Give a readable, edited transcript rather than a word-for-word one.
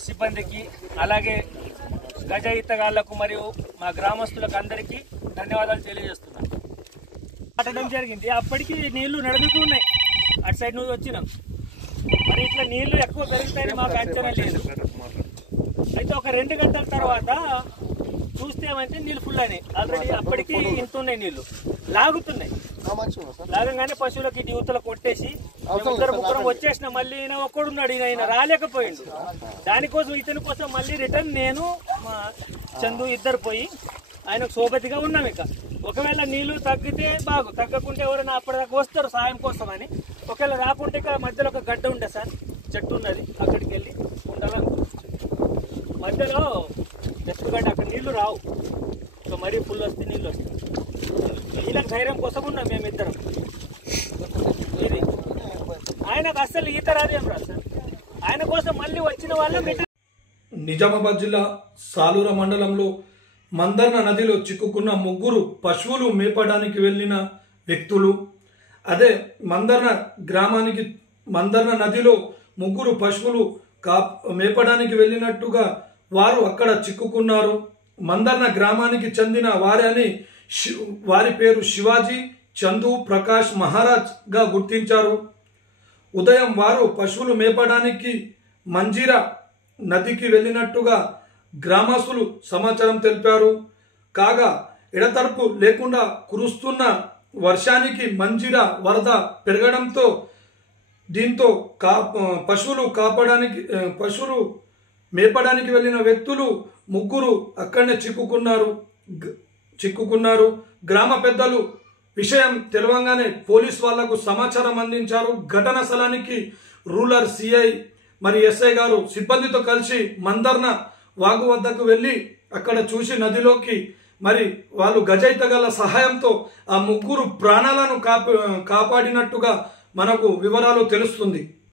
Police సిబ్బందికి అలాగే గజ ఈతగాళ్లకు మరియు మా గ్రామస్తులకు అందరికీ ధన్యవాదాలు తెలియజేస్తున్నాను. పట్టడం జరిగింది. అప్పటికి నీళ్లు నడుగుతూ ఉన్నాయి. అటు సైడ్ నుంచి వచ్చినాం. మరి ఇట్లా నీళ్లు ఎక్కువ పెరుగుతాయని మాకు అంచనా లేదు. అయితే ఒక 2 గంటల తర్వాత చూస్తే ఏమంటే నీళ్ళు ఫుల్ అయినాయి. ఆల్రెడీ అప్పటికి ఇంత ఉన్నాయి, నీళ్లు లాగుతున్నాయి. లాగంగానే పశువులకి యువతలు కొట్టేసి ముగ్గురం వచ్చేసిన. మళ్ళీ ఈయన ఒక్కడున్నాడు, ఈయన రాలేకపోయిండు. దానికోసం ఇతని కోసం మళ్ళీ రిటర్న్ నేను మా చందు ఇద్దరు పోయి ఆయనకు సోబతిగా ఉన్నాం. ఇక ఒకవేళ నీళ్లు తగ్గితే తగ్గకుంటే ఎవరైనా అప్పటిదాకా వస్తారు సాయం కోసం అని. ఒకవేళ రాకుంటే ఇక మధ్యలో ఒక గడ్డ ఉండే సార్, చెట్టు ఉన్నది, అక్కడికి వెళ్ళి ఉండాలనుకుంటున్నాం. మధ్యలో గడ్డ, అక్కడ నీళ్లు రావు. ఇక మరీ ఫుల్ వస్తే నీళ్ళు వస్తాయి. వీళ్ళకి ధైర్యం కోసం ఉన్నాం మేమిద్దరం. ఇది ఆయనకు అస్సలు ఈత రాదేం రాదు సార్. ఆయన కోసం మళ్ళీ వచ్చిన వాళ్ళం. నిజామాబాద్ జిల్లా సాలూర మండలంలో మందర్న నదిలో చిక్కుకున్న 3 పశువులు మేపడానికి వెళ్ళిన వ్యక్తులు. అదే మందర్న నదిలో 3 పశువులు మేపడానికి వెళ్ళినట్టుగా వారు అక్కడ చిక్కుకున్నారు. మందర్న గ్రామానికి చెందిన వారి పేరు శివాజీ, చందు, ప్రకాష్, మహారాజ్ గా గుర్తించారు. ఉదయం వారు పశువులు మేపడానికి మంజీరా నదికి వెళ్ళినట్టుగా గ్రామస్తులు సమాచారం తెలిపారు. కాగా ఎడతెరపు లేకుండా కురుస్తున్న వర్షానికి మంజీరా వరద పెరగడంతో దీంతో పశువులు మేపడానికి వెళ్ళిన వ్యక్తులు 3 అక్కడనే చిక్కుకున్నారు. గ్రామ పెద్దలు విషయం తెలవంగానే పోలీస్ వాళ్లకు సమాచారం అందించారు. ఘటనా స్థలానికి రూరల్ సిఐ మరి ఎస్ఐ గారు సిబ్బందితో కలిసి మందర్న వాగు వద్దకు వెళ్ళి అక్కడ చూసి నదిలోకి మరి వాళ్ళు గజయితగాళ్ల సహాయంతో ఆ 3 ప్రాణాలను కాపాడినట్టుగా మనకు వివరాలు తెలుస్తుంది.